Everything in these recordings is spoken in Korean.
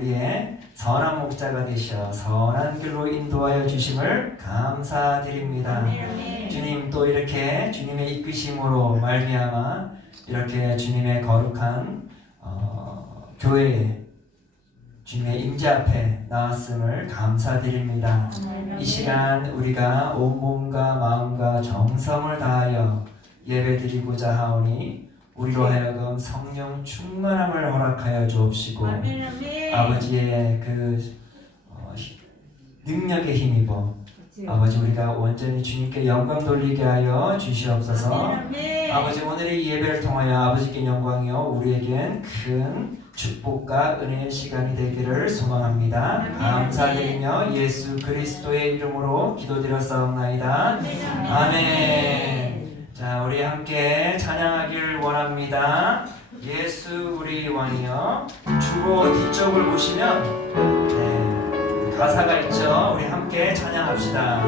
우리의 선한 목자가 되셔 선한 길로 인도하여 주심을 감사드립니다. 주님, 또 이렇게 주님의 이끄심으로 말미암아 이렇게 주님의 거룩한 교회에 주님의 임재 앞에 나왔음을 감사드립니다. 이 시간 우리가 온몸과 마음과 정성을 다하여 예배드리고자 하오니 우리로 하여금 성령 충만함을 허락하여 주옵시고 아버지의 그 능력에 힘입어 아버지 우리가 온전히 주님께 영광 돌리게 하여 주시옵소서. 아버지 오늘의 예배를 통하여 아버지께 영광이요 우리에겐 큰 축복과 은혜의 시간이 되기를 소망합니다. 감사드리며 예수 그리스도의 이름으로 기도드렸사옵나이다. 아멘. 자, 우리 함께 찬양하길 원합니다. 예수 우리 왕이여. 주보 뒤쪽을 보시면 가사가 있죠. 우리 함께 찬양합시다.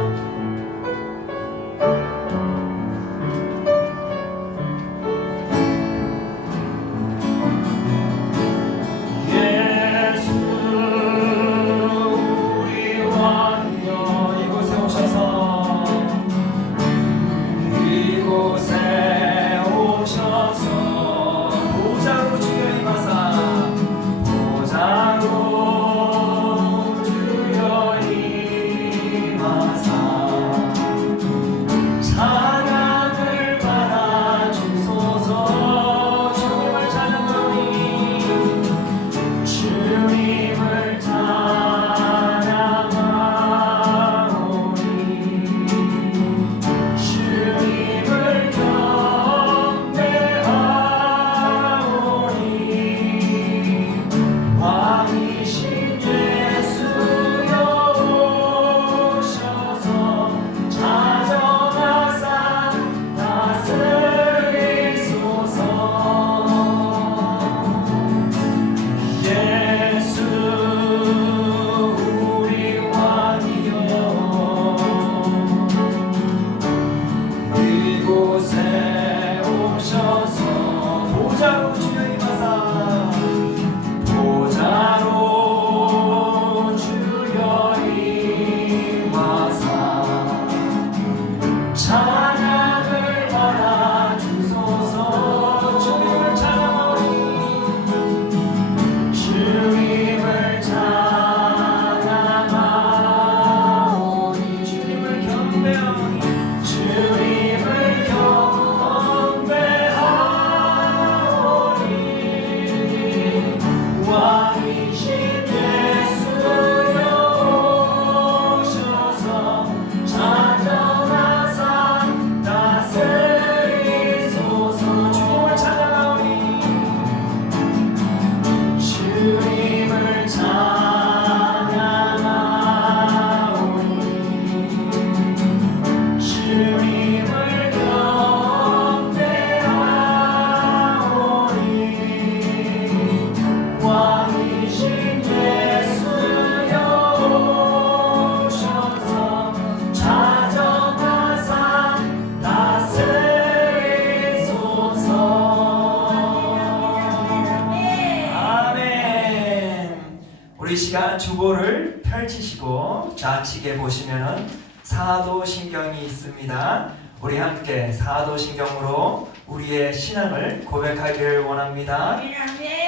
우리 시간 주보를 펼치시고 좌측에 보시면은 사도신경이 있습니다. 우리 함께 사도신경으로 우리의 신앙을 고백하기를 원합니다.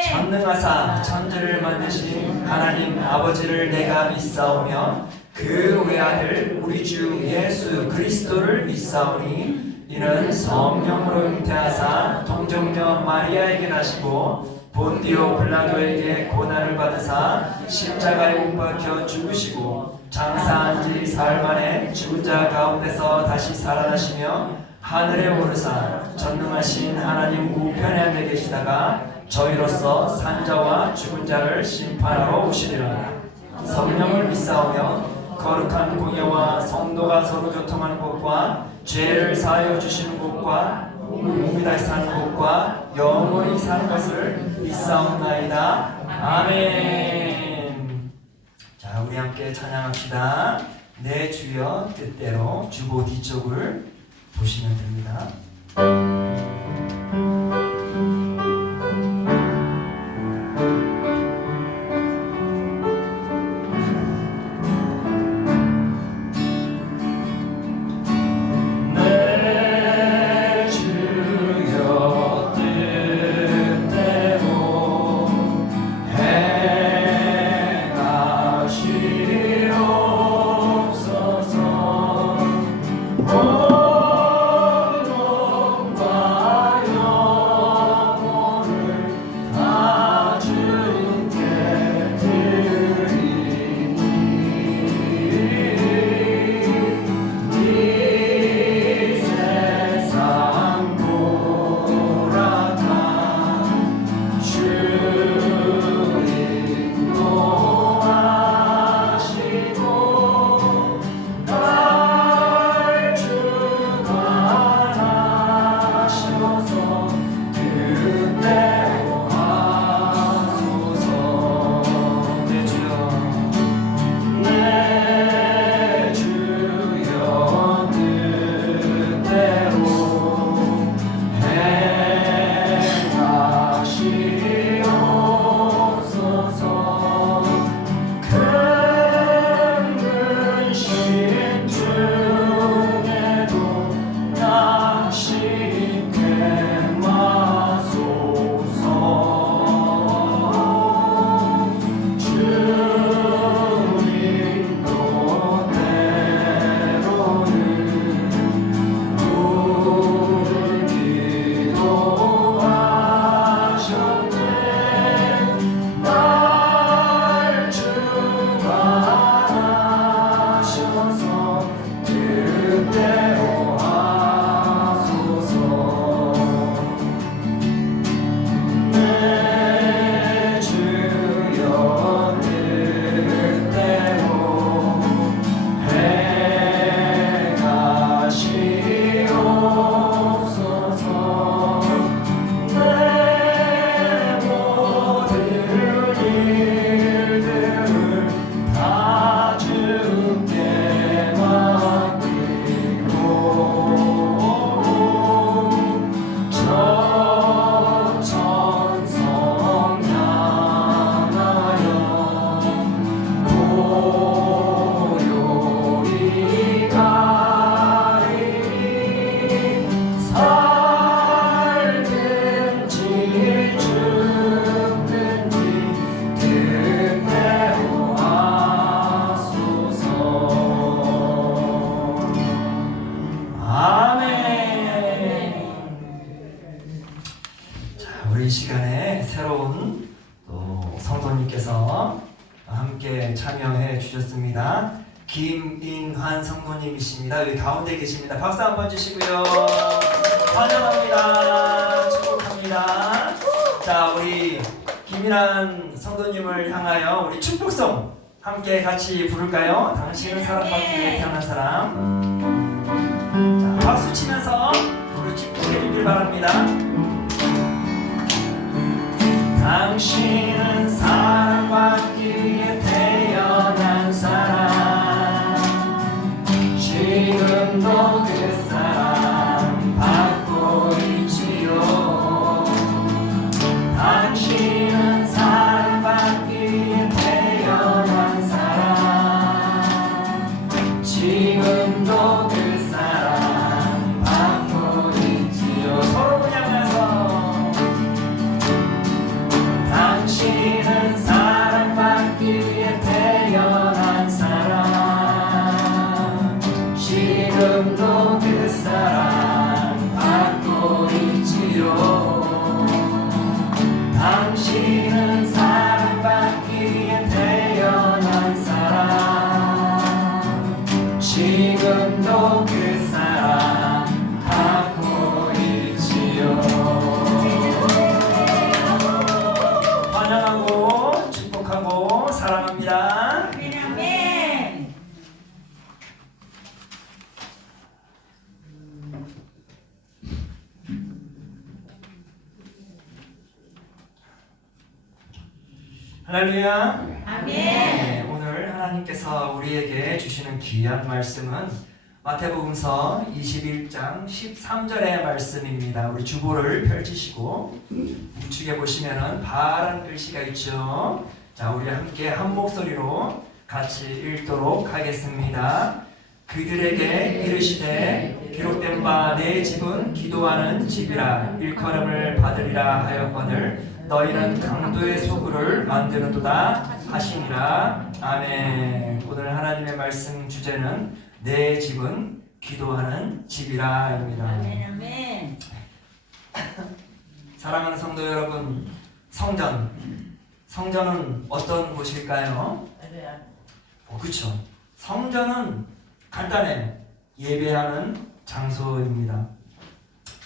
전능하사 천지를 만드신 하나님 아버지를 내가 믿사오며 그 외아들 우리 주 예수 그리스도를 믿사오니 이는 성령으로 잉태하사 동정녀 마리아에게 나시고 본디오 빌라도에게 고난을 받으사 십자가에 못 박혀 죽으시고 장사한 지 사흘 만에 죽은 자 가운데서 다시 살아나시며 하늘에 오르사 전능하신 하나님 우편에 앉아 계시다가 저희로서 산자와 죽은 자를 심판하러 오시리라. 성령을 믿사오며 거룩한 공예와 성도가 서로 교통하는 곳과 죄를 사하여 주시는 곳과 몸이 다시 사는 곳과 영원히 사는 것을 믿사옵나이다. 아멘. 자, 우리 함께 찬양합시다. 내 주여 뜻대로. 주보 뒤쪽을 보시면 됩니다. 함께 참여해 주셨습니다. 김인환 성도님이십니다. 여기 가운데 계십니다. 박수 한번 주시고요. 환영합니다. 축복합니다. 자, 우리 김인환 성도님을 향하여 우리 축복송 함께 같이 부를까요? 당신은 사랑받기 위해 태어난 사람. 자, 박수 치면서 우리 축복해 주길 바랍니다. 당신은 사랑받기 위해 태어난 사람. 지금도 그 사랑 받고 있지요. 당신은 사랑받기 위해 태어난 사람. 지금도 그 사랑 받고 있지요. 서로 향해서 당신은 사랑받기 위해 태어난 사람. 지금도 그 사랑 받고 있지요. 당신은 사랑받기 위해 태어난 사람. 지금도 그 사랑 받고 있지요. 환영하고 축복하고 사랑합니다. 아멘. 할렐루야. 아멘. 네, 오늘 하나님께서 우리에게 주시는 귀한 말씀은 마태복음서 21장 13절의 말씀입니다. 우리 주보를 펼치시고 우측에 보시면은 파란 글씨가 있죠. 자, 우리 함께 한 목소리로 같이 읽도록 하겠습니다. 그들에게 이르시되 기록된 바 내 집은 기도하는 집이라 일컬음을 받으리라 하였거늘 너희는 강도의 소굴을 만드는도다 하시니라. 아멘. 오늘 하나님의 말씀 주제는 내 집은 기도하는 집이라입니다. 아멘. 아멘. 사랑하는 성도 여러분, 성전은 어떤 곳일까요? 그렇죠. 성전은 간단해. 예배하는 장소입니다.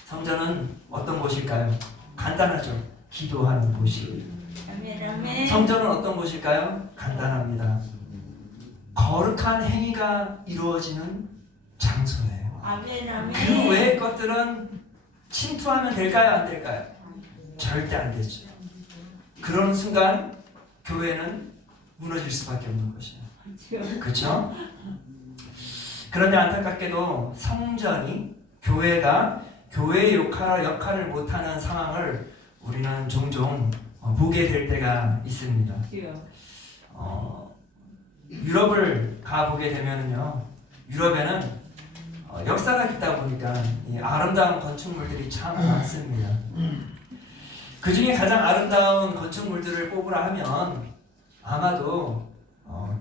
성전은 어떤 곳일까요? 간단하죠. 기도하는 곳이. 아멘. 아멘. 성전은 어떤 곳일까요? 간단합니다. 거룩한 행위가 이루어지는 장소예요. 아멘. 아멘. 그 외의 것들은 침투하면 될까요? 안 될까요? 절대 안 되죠. 그런 순간 교회는 무너질 수밖에 없는 것이에요. 그렇죠? 그런데 안타깝게도 성전이 교회가 교회의 역할을 못하는 상황을 우리는 종종 보게 될 때가 있습니다. 유럽을 가보게 되면은요, 유럽에는 역사가 깊다 보니까 이 아름다운 건축물들이 참 많습니다. 그 중에 가장 아름다운 건축물들을 꼽으라 하면 아마도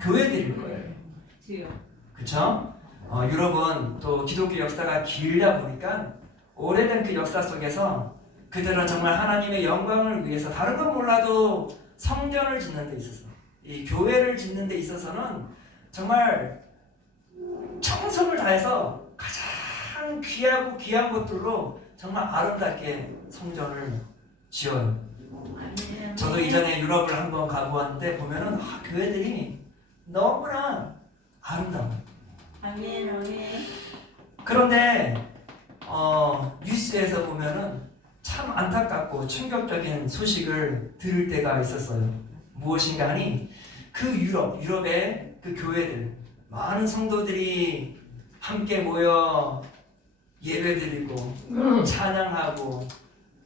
교회들일 거예요. 그렇죠? 유럽은 또 기독교 역사가 길다 보니까 오래된 그 역사 속에서 그들은 정말 하나님의 영광을 위해서 다른 건 몰라도 성전을 짓는 데 있어서, 이 교회를 짓는 데 있어서는 정말 정성을 다해서 가장 귀하고 귀한 것들로 정말 아름답게 성전을 지어요. 저도 이전에 유럽을 한번 가보았는데 보면은 교회들이 너무나 아름다워요. 아멘. 아멘. 그런데 뉴스에서 보면은 참 안타깝고 충격적인 소식을 들을 때가 있었어요. 무엇인가 하니 그 유럽의 그 교회들, 많은 성도들이 함께 모여 예배드리고 찬양하고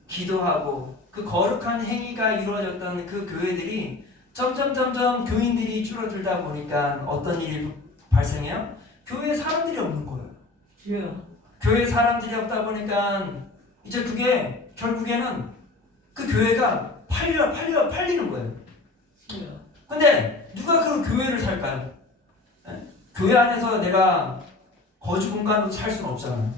기도하고 그 거룩한 행위가 이루어졌던 그 교회들이 점점 교인들이 줄어들다 보니까 어떤 일이 발생해요? 교회에 사람들이 없는 거예요. 교회에 사람들이 없다 보니까 이제 그게 결국에는 그 교회가 팔리는 거예요. 근데 누가 그 교회를 살까요? 교회 안에서 내가 거주 공간으로 살 수는 없잖아요.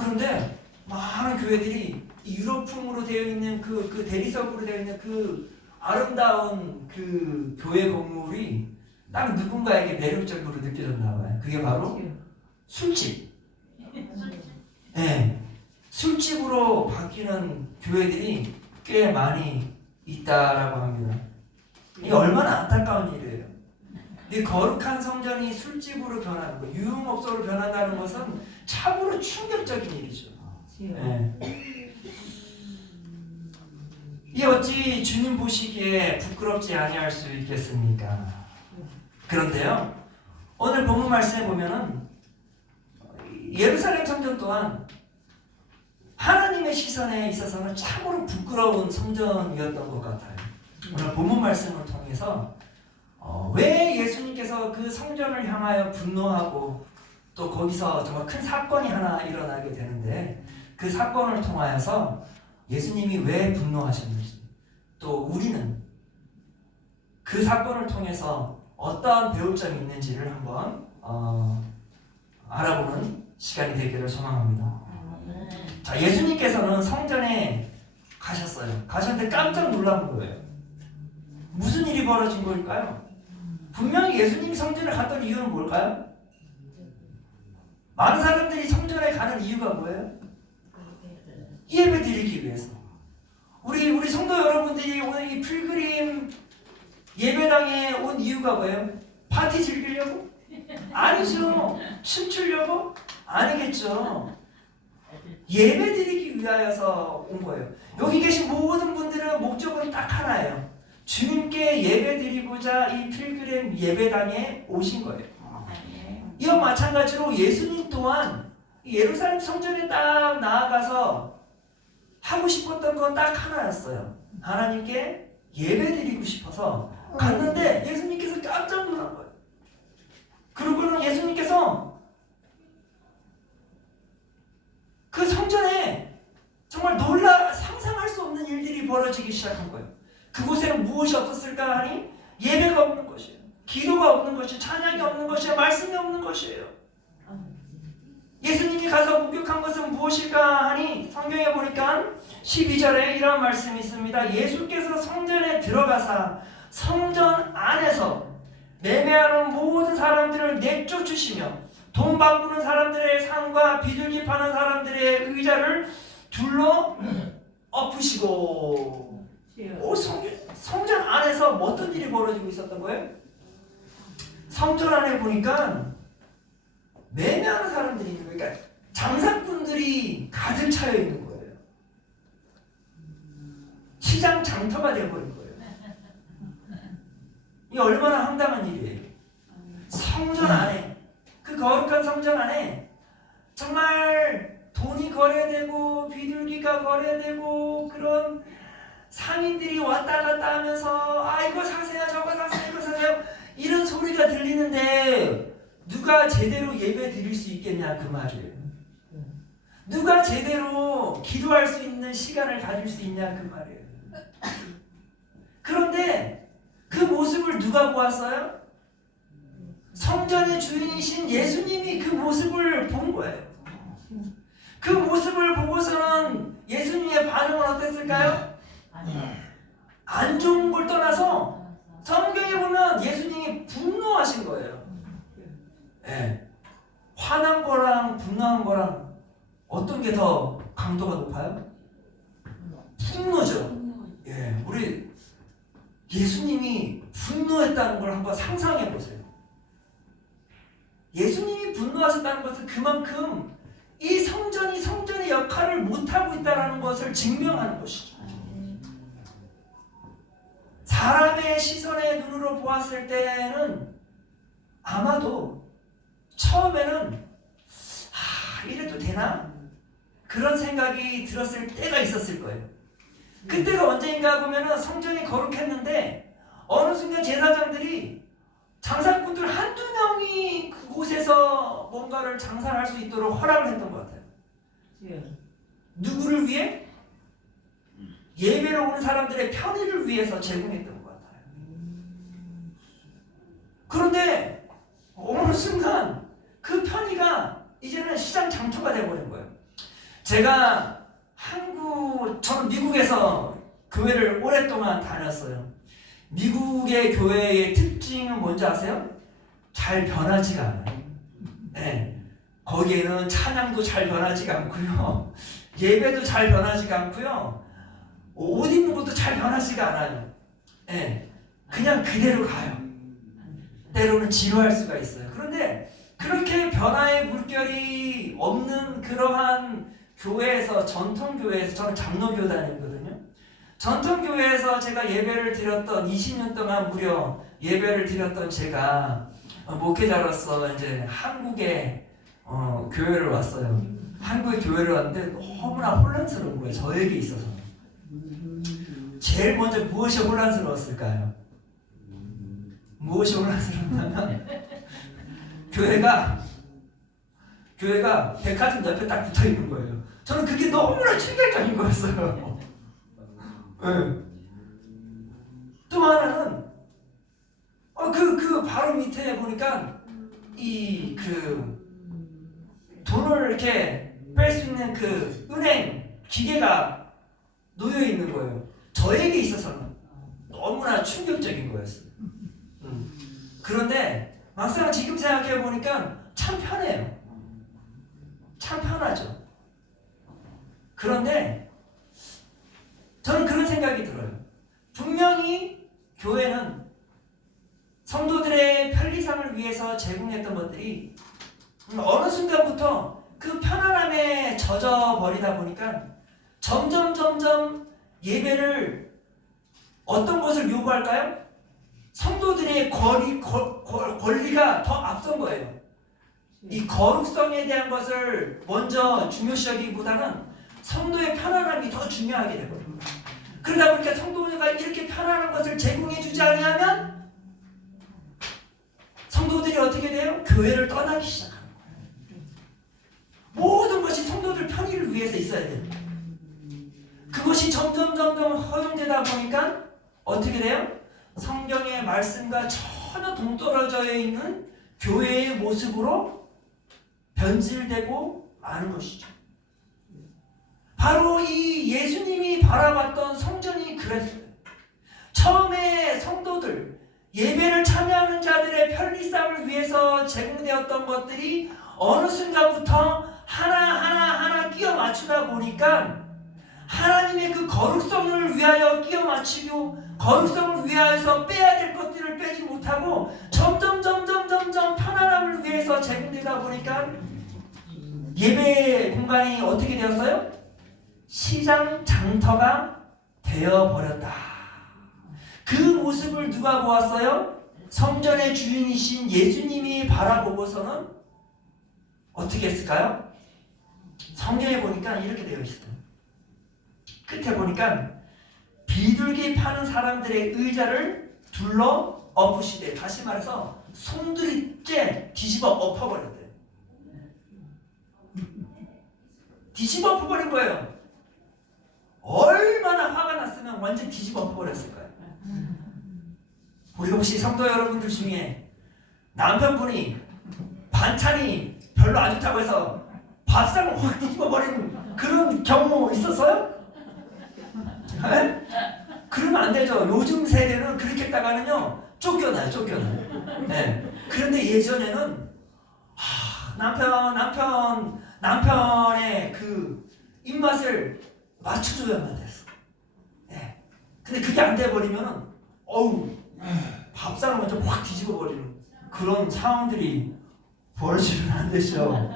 그런데 많은 교회들이 유럽풍으로 되어 있는 그 대리석으로 되어 있는 그 아름다운 그 교회 건물이 딱 누군가에게 매력적으로 느껴졌나 봐요. 그게 바로 술집. 네, 술집으로 바뀌는 교회들이 꽤 많이 있다라고 합니다. 이게 얼마나 안타까운 일이에요. 이 거룩한 성전이 술집으로 변하는 거, 유흥업소로 변한다는 것은 참으로 충격적인 일이죠. 네. 이 어찌 주님 보시기에 부끄럽지 아니할 수 있겠습니까? 그런데요, 오늘 본문 말씀에 보면은 예루살렘 성전 또한 하나님의 시선에 있어서는 참으로 부끄러운 성전이었던 것 같아요. 오늘 본문 말씀을 통해서 왜 예수님께서 그 성전을 향하여 분노하고 또 거기서 정말 큰 사건이 하나 일어나게 되는데 그 사건을 통하여서 예수님이 왜 분노하셨는지 또 우리는 그 사건을 통해서 어떠한 배울 점이 있는지를 한번 알아보는 시간이 되기를 소망합니다. 자, 예수님께서는 성전에 가셨어요. 가셨는데 깜짝 놀란 거예요. 무슨 일이 벌어진 걸까요? 분명히 예수님이 성전에 갔던 이유는 뭘까요? 많은 사람들이 성전에 가는 이유가 뭐예요? 예배 드리기 위해서. 우리 성도 여러분들이 오늘 이 필그림 예배당에 온 이유가 뭐예요? 파티 즐기려고? 아니죠. 춤추려고? 아니겠죠. 예배 드리기 위하여서 온 거예요. 여기 계신 모든 분들은 목적은 딱 하나예요. 주님께 예배 드리고자 이 필그림 예배당에 오신 거예요. 이와 마찬가지로 예수님 또한 예루살렘 성전에 딱 나아가서 하고 싶었던 건 딱 하나였어요. 하나님께 예배 드리고 싶어서 갔는데 예수님께서 깜짝 놀란 거예요. 그러고는 예수님께서 그 성전에 정말 상상할 수 없는 일들이 벌어지기 시작한 거예요. 그곳에는 무엇이 없었을까 하니 예배가 없는 것이에요. 기도가 없는 것이에요. 찬양이 없는 것이에요. 말씀이 없는 것이에요. 예수님이 가서 목격한 것은 무엇일까 하니 성경에 보니까 12절에 이런 말씀이 있습니다. 예수께서 성전에 들어가사 성전 안에서 매매하는 모든 사람들을 내쫓으시며 돈 바꾸는 사람들의 상과 비둘기 파는 사람들의 의자를 둘러 엎으시고. 성전 안에서 어떤 일이 벌어지고 있었던 거예요? 성전 안에 보니까 매매하는 사람들이 있는 거예요. 그러니까 장사꾼들이 가득 차여 있는 거예요. 시장 장터가 되어버린 거예요. 이게 얼마나 황당한 일이에요. 성전 안에, 그 거룩한 성전 안에 정말 돈이 거래되고 비둘기가 거래되고 그런 상인들이 왔다 갔다 하면서 이거 사세요 저거 사세요 이거 사세요 이런 소리가 들리는데 누가 제대로 예배 드릴 수 있겠냐 그 말이에요. 누가 제대로 기도할 수 있는 시간을 가질 수 있냐 그 말이에요. 그런데 그 모습을 누가 보았어요? 성전의 주인이신 예수님이 그 모습을 본 거예요. 그 모습을 보고서는 예수님의 반응은 어땠을까요? 안 좋은 걸 떠나서 성경에 보면 예수님이 분노하신 거예요. 네. 화난 거랑 분노한 거랑 어떤 게 더 강도가 높아요? 분노죠. 예, 우리 예수님이 분노했다는 걸 한번 상상해 보세요. 예수님이 분노하셨다는 것은 그만큼 이 성전이 성전의 역할을 못하고 있다는 것을 증명하는 것이죠. 사람의 시선의 눈으로 보았을 때는 아마도 처음에는 이래도 되나? 그런 생각이 들었을 때가 있었을 거예요. 그때가 언제인가 보면은 성전이 거룩했는데 어느 순간 제사장들이 장사꾼들 한두 명이 그곳에서 뭔가를 장사를 할 수 있도록 허락을 했던 것 같아요. 누구를 위해? 예배로 오는 사람들의 편의를 위해서 제공했던 것 같아요. 그런데 어느 순간 그 편의가 이제는 시장 장터가 되어버린 거예요. 제가 저는 미국에서 교회를 오랫동안 다녔어요. 미국의 교회의 특징은 뭔지 아세요? 잘 변하지가 않아요. 네. 거기에는 찬양도 잘 변하지가 않고요. 예배도 잘 변하지가 않고요. 옷 입는 것도 잘 변하지가 않아요. 네. 그냥 그대로 가요. 때로는 지루할 수가 있어요. 그런데 그렇게 변화의 물결이 없는 그러한 교회에서, 전통교회에서, 저는 장로교 다니거든요. 전통교회에서 제가 예배를 드렸던 20년 동안 무려 예배를 드렸던 제가 목회자로서 이제 한국에 교회를 왔어요. 한국에 교회를 왔는데 너무나 혼란스러운 거예요. 저에게 있어서. 제일 먼저 무엇이 혼란스러웠을까요? 무엇이 혼란스러웠냐면 교회가 백화점 옆에 딱 붙어 있는 거예요. 저는 그게 너무나 충격적인 거였어요. 네. 또 하나는 그 바로 밑에 보니까 돈을 이렇게 뺄 수 있는 그 은행 기계가 놓여 있는 거예요. 저에게 있어서는 너무나 충격적인 거였어요. 그런데 막상 지금 생각해 보니까 참 편해요. 참 편하죠. 그런데 저는 그런 생각이 들어요. 분명히 교회는 성도들의 편리상을 위해서 제공했던 것들이 어느 순간부터 그 편안함에 젖어버리다 보니까 점점 예배를 어떤 것을 요구할까요? 성도들의 권리가 더 앞선 거예요. 이 거룩성에 대한 것을 먼저 중요시하기보다는 성도의 편안함이 더 중요하게 되거든요. 그러다 보니까 성도가 이렇게 편안한 것을 제공해주지 않으면 성도들이 어떻게 돼요? 교회를 떠나기 시작하는 거예요. 모든 것이 성도들 편의를 위해서 있어야 됩니다. 그것이 점점 허용되다 보니까 어떻게 돼요? 성경의 말씀과 전혀 동떨어져 있는 교회의 모습으로 변질되고 마는 것이죠. 바로 이 예수님이 바라봤던 성전이 그랬어요. 처음에 성도들, 예배를 참여하는 자들의 편리성을 위해서 제공되었던 것들이 어느 순간부터 하나 끼워 맞추다 보니까 하나님의 그 거룩성을 위하여 끼워 맞추고 거룩성을 위하여서 빼야 될 것들을 빼지 못하고 점점 편안함을 위해서 제공되다 보니까 예배 공간이 어떻게 되었어요? 시장 장터가 되어버렸다. 그 모습을 누가 보았어요? 성전의 주인이신 예수님이 바라보고서는 어떻게 했을까요? 성경에 보니까 이렇게 되어 있어요. 끝에 보니까 비둘기 파는 사람들의 의자를 둘러 엎으시되, 다시 말해서 송두리째 뒤집어 엎어버렸대요. 뒤집어 엎어버린 거예요. 얼마나 화가 났으면 완전 뒤집어 엎어버렸을 거예요. 우리 혹시 성도 여러분들 중에 남편분이 반찬이 별로 안 좋다고 해서 밥상을 확 뒤집어 버리는 그런 경우 있었어요? 네? 그러면 안 되죠. 요즘 세대는 그렇게 했다가는요 쫓겨나요. 네. 그런데 예전에는 남편의 그 입맛을 맞춰줘야만 됐어. 네. 근데 그게 안 돼버리면은 밥상을 먼저 확 뒤집어 버리는 그런 상황들이 벌어지면 안 되죠.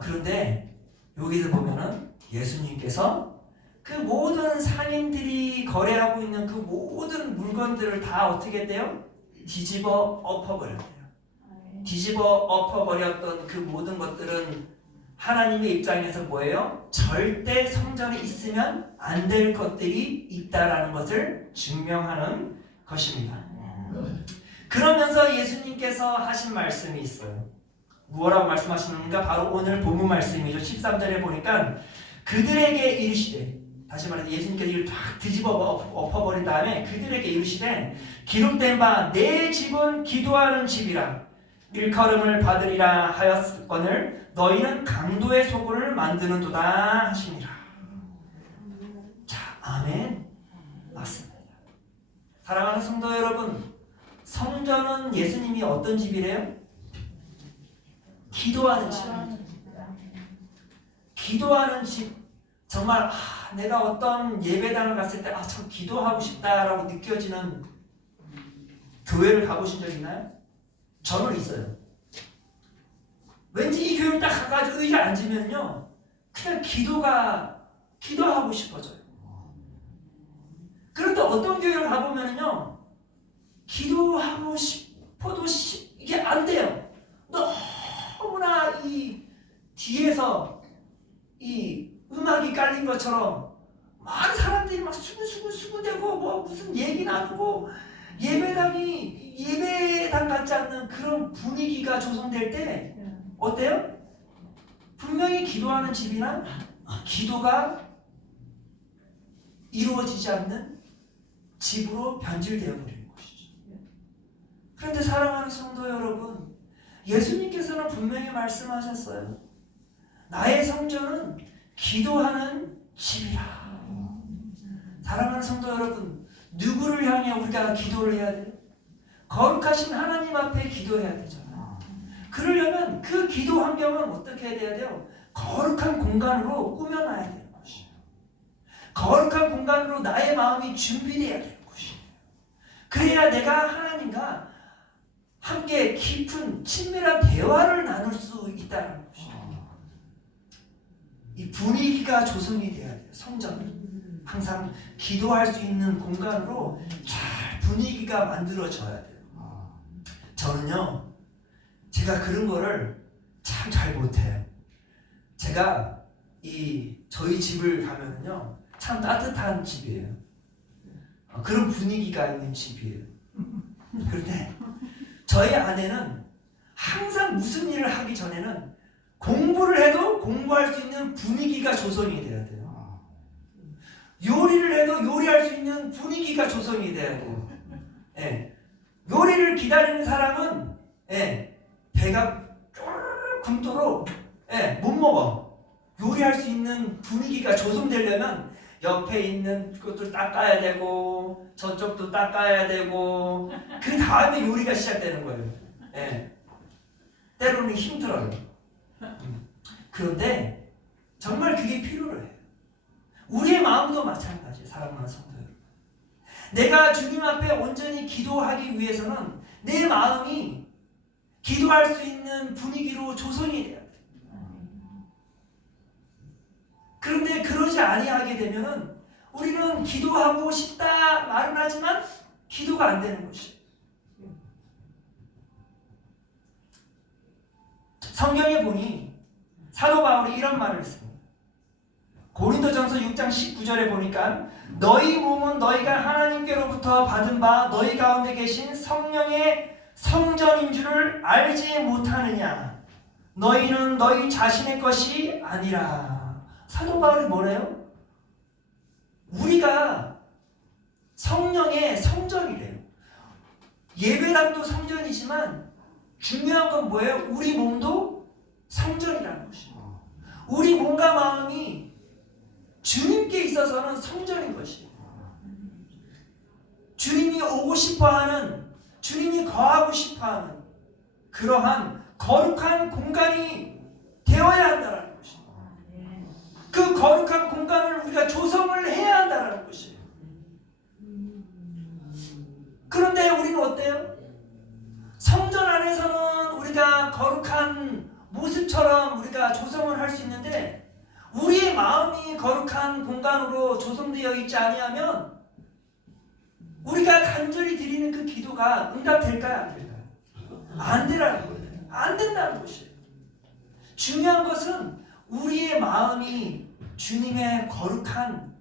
그런데 여기서 보면은 예수님께서 그 모든 상인들이 거래하고 있는 그 모든 물건들을 다 어떻게 했대요? 뒤집어 엎어버렸대요. 뒤집어 엎어버렸던 그 모든 것들은 하나님의 입장에서 뭐예요? 절대 성전에 있으면 안 될 것들이 있다라는 것을 증명하는 것입니다. 그러면서 예수님께서 하신 말씀이 있어요. 무엇라고 말씀하시는가? 바로 오늘 본문 말씀이죠. 13절에 보니까 그들에게 이르시되, 다시 말해서 예수님께서 이를 탁 뒤집어 엎어버린 다음에 그들에게 이르시되, 기록된 바 내 집은 기도하는 집이라 일컬음을 받으리라 하였거늘 너희는 강도의 소굴을 만드는도다 하시니라. 자, 아멘. 맞습니다. 사랑하는 성도 여러분, 성전은 예수님이 어떤 집이래요? 기도하는 집. 기도하는 집. 정말 내가 어떤 예배당을 갔을 때 참 기도하고 싶다라고 느껴지는 교회를 가보신 적 있나요? 저는 있어요. 왠지 이 교회를 딱 가가지고 의자 앉으면요, 그냥 기도하고 싶어져요. 그런데 어떤 교회를 가보면요, 기도하고 싶어도 이게 안 돼요. 너무나 이 뒤에서 이 음악이 깔린 것처럼 많은 사람들이 막 수근수근대고 뭐 무슨 얘기 나누고 예배당 같지 않는 그런 분위기가 조성될 때 어때요? 분명히 기도하는 집이나 기도가 이루어지지 않는 집으로 변질되어 버리는 것이죠. 그런데 사랑하는 성도 여러분, 예수님께서는 분명히 말씀하셨어요. 나의 성전은 기도하는 집이라. 사랑하는 성도 여러분, 누구를 향해 우리가 기도를 해야 돼요? 거룩하신 하나님 앞에 기도해야 되잖아요. 그러려면 그 기도 환경은 어떻게 해야 돼요? 거룩한 공간으로 꾸며놔야 되는 것이에요. 거룩한 공간으로 나의 마음이 준비되어야 되는 것이에요. 그래야 내가 하나님과 함께 깊은 친밀한 대화를 나눌 수 있다는 것이에요. 이 분위기가 조성이 돼야 돼요. 성전은 항상 기도할 수 있는 공간으로 잘 분위기가 만들어져야 돼요. 저는요, 제가 그런 거를 참 잘 못해요. 제가 저희 집을 가면은요, 참 따뜻한 집이에요. 그런 분위기가 있는 집이에요. 그런데 저희 아내는 항상 무슨 일을 하기 전에는 공부를 해도 공부할 수 있는 분위기가 조성이 돼야 돼요. 요리를 해도 요리할 수 있는 분위기가 조성이 돼야 돼요. 예. 요리를 기다리는 사람은 배가 쪼르르 굶도록 못 먹어. 요리할 수 있는 분위기가 조성되려면 옆에 있는 것도 닦아야 되고 저쪽도 닦아야 되고 그 다음에 요리가 시작되는 거예요. 때로는 힘들어요. 그런데 정말 그게 필요로 해요. 우리의 마음도 마찬가지예요. 사랑하는 성도 여러분. 내가 주님 앞에 온전히 기도하기 위해서는 내 마음이 기도할 수 있는 분위기로 조성이 돼야 돼요. 그런데 그러지 아니하게 되면은 우리는 기도하고 싶다 말은 하지만 기도가 안 되는 것이에요. 성경에 보니 사도 바울이 이런 말을 했습니다. 고린도전서 6장 19절에 보니까 너희 몸은 너희가 하나님께로부터 받은 바 너희 가운데 계신 성령의 성전인 줄을 알지 못하느냐. 너희는 너희 자신의 것이 아니라. 사도 바울이 뭐래요? 우리가 성령의 성전이래요. 예배당도 성전이지만 중요한 건 뭐예요? 우리 몸도 성전이라는 것이에요. 우리 몸과 마음이 주님께 있어서는 성전인 것이에요. 주님이 오고 싶어하는, 주님이 거하고 싶어하는 그러한 거룩한 공간이 되어야 한다는 것이에요. 그 거룩한 공간을 우리가 조성을 해야 한다는 것이에요. 그런데 우리는 어때요? 성전 안에서는 우리가 거룩한 모습처럼 우리가 조성을 할 수 있는데 우리의 마음이 거룩한 공간으로 조성되어 있지 아니하면 우리가 간절히 드리는 그 기도가 응답될까요? 안 될까요? 안 되라는 거예요. 안 된다는 것이에요. 중요한 것은 우리의 마음이 주님의 거룩한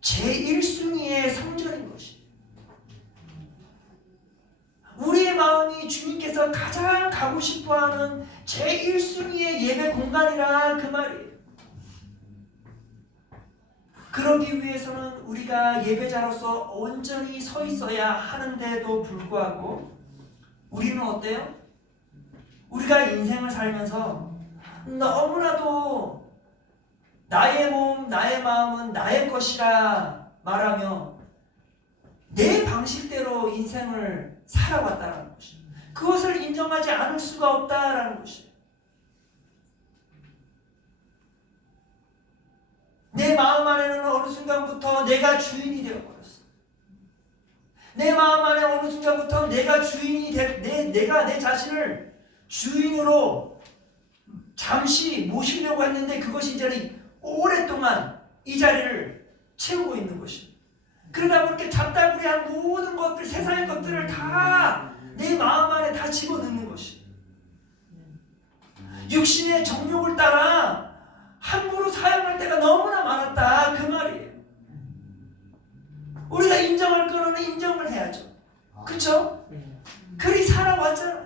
제1순위의 성전인 것이에요. 우리의 마음이 주님께서 가장 가고 싶어하는 제1순위의 예배 공간이라 그 말이에요. 그러기 위해서는 우리가 예배자로서 온전히 서 있어야 하는데도 불구하고 우리는 어때요? 우리가 인생을 살면서 너무나도 나의 몸, 나의 마음은 나의 것이라 말하며 내 방식대로 인생을 살아왔다는 것이, 그것을 인정하지 않을 수가 없다라는 것이, 내 마음 안에는 어느 순간부터 내가 주인이 되어버렸어. 내 마음 안에 어느 순간부터 내가 주인이 내가 내 자신을 주인으로 잠시 모시려고 했는데 그것이 이제는 오랫동안 이 자리를 채우고 있는 것이. 그러다 보니까 잡다구리한 모든 것들, 세상의 것들을 다 내 마음 안에 다 집어넣는 것이. 육신의 정욕을 따라 함부로 사용할 때가 너무나 많았다, 그 말이에요. 우리가 인정할 거는 인정을 해야죠. 그렇죠? 그리 살아왔잖아.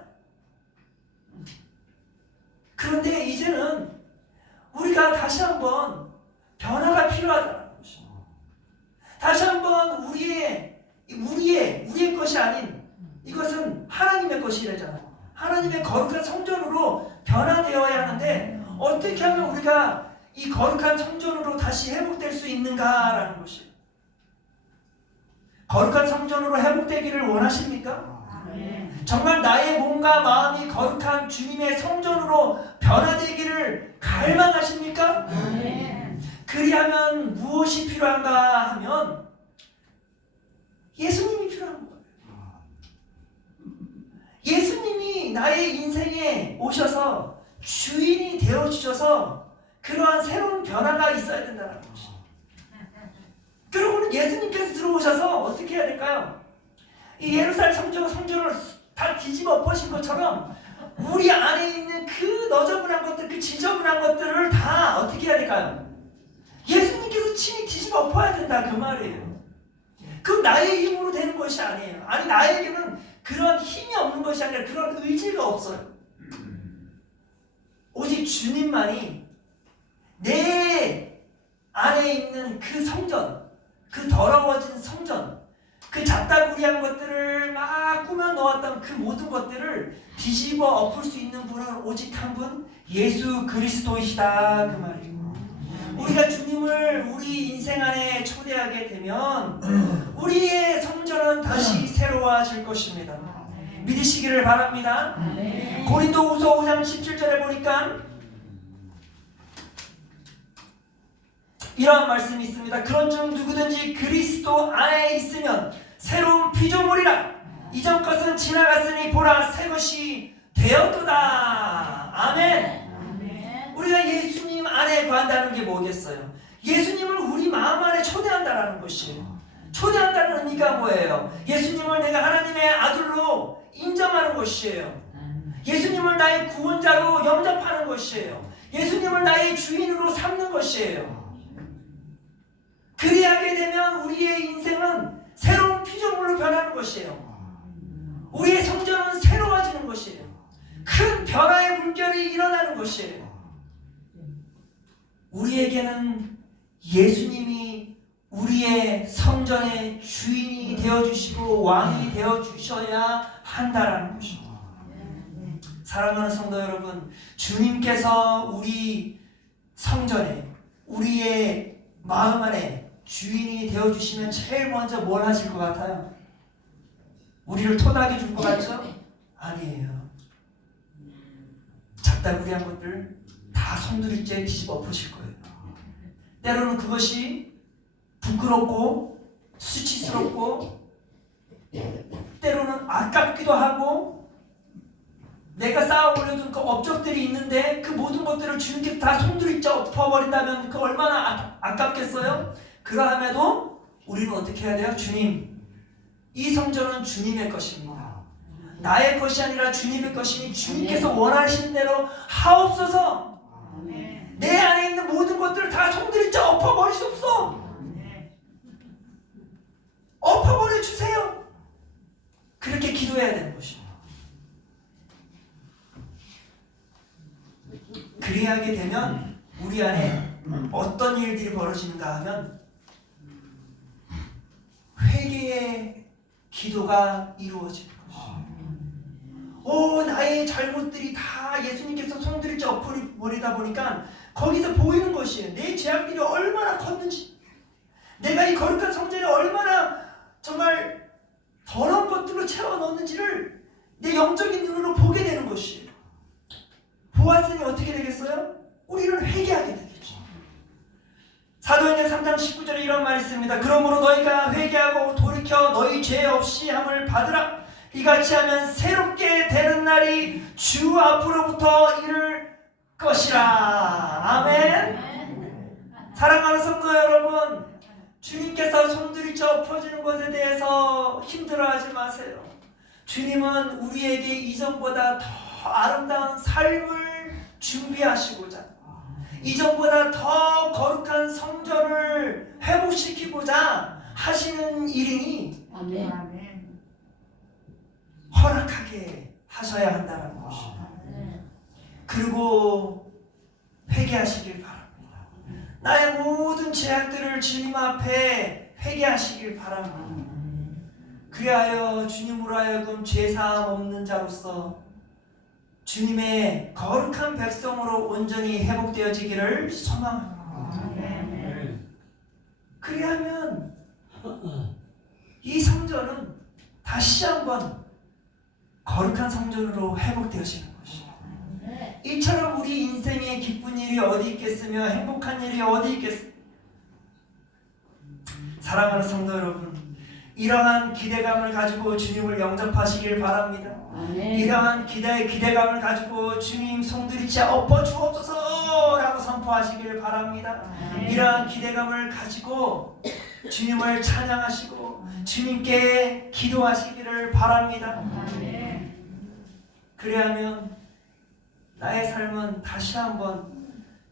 그런데 이제는 우리가 다시 한번 변화가 필요하다는 것이. 다시 한번 우리의 것이 아닌 이것은 하나님의 것이라잖아요. 하나님의 거룩한 성전으로 변화되어야 하는데 어떻게 하면 우리가 이 거룩한 성전으로 다시 회복될 수 있는가라는 것이. 거룩한 성전으로 회복되기를 원하십니까? 정말 나의 몸과 마음이 거룩한 주님의 성전으로 변화되기를 갈망하십니까? 그리하면 무엇이 필요한가 하면 예수님이 필요한 거예요. 예수님이 나의 인생에 오셔서 주인이 되어주셔서 그러한 새로운 변화가 있어야 된다는 것이. 그리고는 예수님께서 들어오셔서 어떻게 해야 될까요? 이 예루살렘 성전을 다 뒤집어 엎으신 것처럼 우리 안에 있는 그 너저분한 것들, 그 지저분한 것들을 다 어떻게 해야 될까요? 예수님께서 친히 뒤집어 엎어야 된다, 그 말이에요. 그럼 나의 힘으로 되는 것이 아니에요. 아니, 나에게는 그런 힘이 없는 것이 아니라 그런 의지가 없어요. 오직 주님만이 내 안에 있는 그 성전, 그 더러워진 성전, 그 잡다구리한 것들을 막 꾸며 놓았던 그 모든 것들을 뒤집어 엎을 수 있는 분은 오직 한 분, 예수 그리스도이시다, 그 말이에요. 우리가 주님을 우리 인생 안에 초대하게 되면 우리의 성전은 다시 새로워질 것입니다. 믿으시기를 바랍니다. 고린도후서 5장 17절에 보니까 이러한 말씀이 있습니다. 그런즉 누구든지 그리스도 안에 있으면 새로운 피조물이라. 이전 것은 지나갔으니 보라 새 것이 되었도다. 아멘. 우리가 예수님 안에 거한다는 게 뭐겠어요? 예수님을 우리 마음 안에 초대한다는 것이에요. 초대한다는 의미가 뭐예요? 예수님을 내가 하나님의 아들로 인정하는 것이에요. 예수님을 나의 구원자로 영접하는 것이에요. 예수님을 나의 주인으로 삼는 것이에요. 그리하게 되면 우리의 인생은 새로운 피조물로 변하는 것이에요. 우리의 성전은 새로워지는 것이에요. 큰 변화의 물결이 일어나는 것이에요. 우리에게는 예수님이 우리의 성전의 주인이 되어주시고 왕이 되어주셔야 한다라는 것입니다. 사랑하는 성도 여러분, 주님께서 우리 성전에, 우리의 마음 안에 주인이 되어주시면 제일 먼저 뭘 하실 것 같아요? 우리를 토닥여 줄 것 같죠? 아니에요. 잡다구리한 것들 다 송두리째 뒤집어 엎으실 거예요. 때로는 그것이 부끄럽고 수치스럽고 때로는 아깝기도 하고 내가 쌓아 올려둔 그 업적들이 있는데 그 모든 것들을 주님께서 다 송두리째 엎어버린다면 그 얼마나 아깝겠어요? 그러함에도 우리는 어떻게 해야 돼요? 주님, 이 성전은 주님의 것입니다. 나의 것이 아니라 주님의 것이니 주님께서 원하시는 대로 하옵소서. 내 안에 있는 모든 것들을 다 송두리째 엎어버리시옵소서. 엎어버려 주세요. 그렇게 기도해야 되는 것입니다. 그리하게 되면 우리 안에 어떤 일들이 벌어지는가 하면 회개의 기도가 이루어지는 것입니다. 오, 나의 잘못들이 다 예수님께서 송두리째 엎어버리다 보니까 거기서 보이는 것이에요. 내 죄악들이 얼마나 컸는지, 내가 이 거룩한 성전에 얼마나 정말 더러운 것들로 채워 넣는지를 내 영적인 눈으로 보게 되는 것이에요. 보았으니 어떻게 되겠어요? 우리는 회개하게 되겠죠. 사도행전 3장 19절에 이런 말이 있습니다. 그러므로 너희가 회개하고 돌이켜 너희 죄 없이 함을 받으라. 이같이 하면 새롭게 되는 날이 주 앞으로부터 이를 것이라. 아멘. 사랑하는 성도 여러분, 주님께서 손들이쳐 엎어지는 것에 대해서 힘들어하지 마세요. 주님은 우리에게 이전보다 더 아름다운 삶을 준비하시고자, 이전보다 더 거룩한 성전을 회복시키고자 하시는 일이니 아멘. 허락하게 하셔야 한다는 것입니다. 그리고 회개하시길 바랍니다. 나의 모든 죄악들을 주님 앞에 회개하시길 바랍니다. 그리하여 주님으로 하여금 죄사함 없는 자로서 주님의 거룩한 백성으로 온전히 회복되어지기를 소망합니다. 그리하면 이 성전은 다시 한번 거룩한 성전으로 회복되어지는 것이에요. 이처럼 우리 인생에 기쁜 일이 어디 있겠으며 행복한 일이 어디 있겠습니까? 사랑하는 성도 여러분, 이러한 기대감을 가지고 주님을 영접하시길 바랍니다. 이러한 기대감을 가지고 주님 손들이쳐 엎어주옵소서 라고 선포하시길 바랍니다. 이러한 기대감을 가지고 주님을 찬양하시고 주님께 기도하시기를 바랍니다. 그래야면 나의 삶은 다시 한번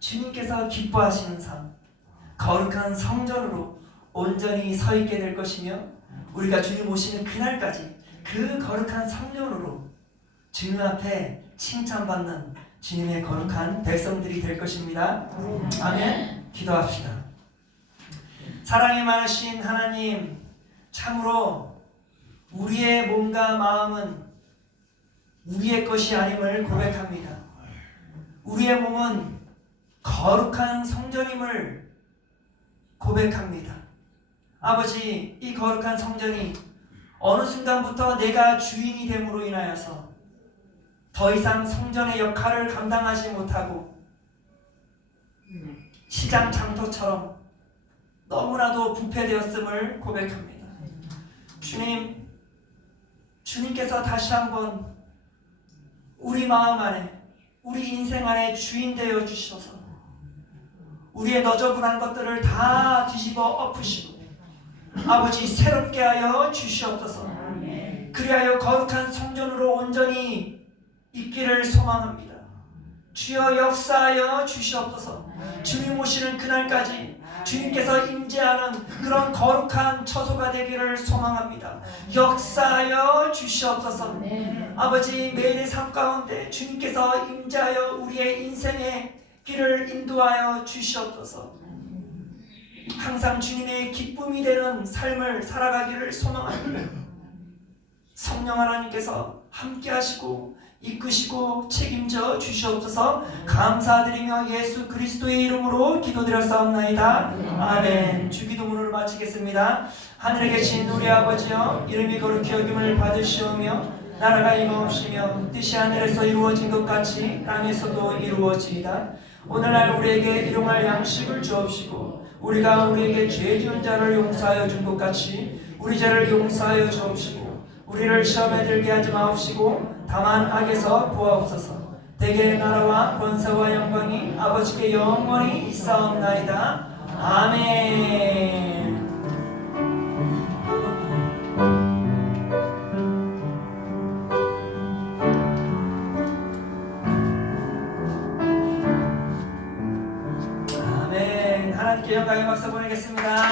주님께서 기뻐하시는 삶, 거룩한 성전으로 온전히 서 있게 될 것이며, 우리가 주님 오시는 그날까지 그 거룩한 성전으로 주님 앞에 칭찬받는 주님의 거룩한 백성들이 될 것입니다. 아멘. 기도합시다. 사랑이 많으신 하나님, 참으로 우리의 몸과 마음은 우리의 것이 아님을 고백합니다. 우리의 몸은 거룩한 성전임을 고백합니다. 아버지, 이 거룩한 성전이 어느 순간부터 내가 주인이 됨으로 인하여서 더 이상 성전의 역할을 감당하지 못하고 시장 장터처럼 너무나도 부패되었음을 고백합니다. 주님께서 다시 한번 우리 마음 안에, 우리 인생 안에 주인 되어 주셔서 우리의 너저분한 것들을 다 뒤집어 엎으시고 아버지 새롭게 하여 주시옵소서. 그리하여 거룩한 성전으로 온전히 있기를 소망합니다. 주여 역사하여 주시옵소서. 주님 오시는 그날까지 주님께서 임재하는 그런 거룩한 처소가 되기를 소망합니다. 역사하여 주시옵소서. 아버지, 매일의 삶 가운데 주님께서 임재하여 우리의 인생의 길을 인도하여 주시옵소서. 항상 주님의 기쁨이 되는 삶을 살아가기를 소망합니다. 성령 하나님께서 함께 하시고 이끄시고 책임져 주시옵소서. 감사드리며 예수 그리스도의 이름으로 기도드렸사옵나이다. 아멘. 주기도문으로 마치겠습니다. 하늘에 계신 우리 아버지여, 이름이 거룩히 여김을 받으시오며 나라가 임하옵시며 뜻이 하늘에서 이루어진 것 같이 땅에서도 이루어지이다. 오늘날 우리에게 일용할 양식을 주옵시고 우리가 우리에게 죄 지은 자를 용서하여 준 것 같이 우리 죄를 용서하여 주옵시고 우리를 시험에 들게 하지 마옵시고 다만 악에서 구하옵소서. 대개의 나라와 권세와 영광이 아버지께 영원히 있사옵나이다. 아멘. 아멘. 하나님께 영광의 박수 보내겠습니다.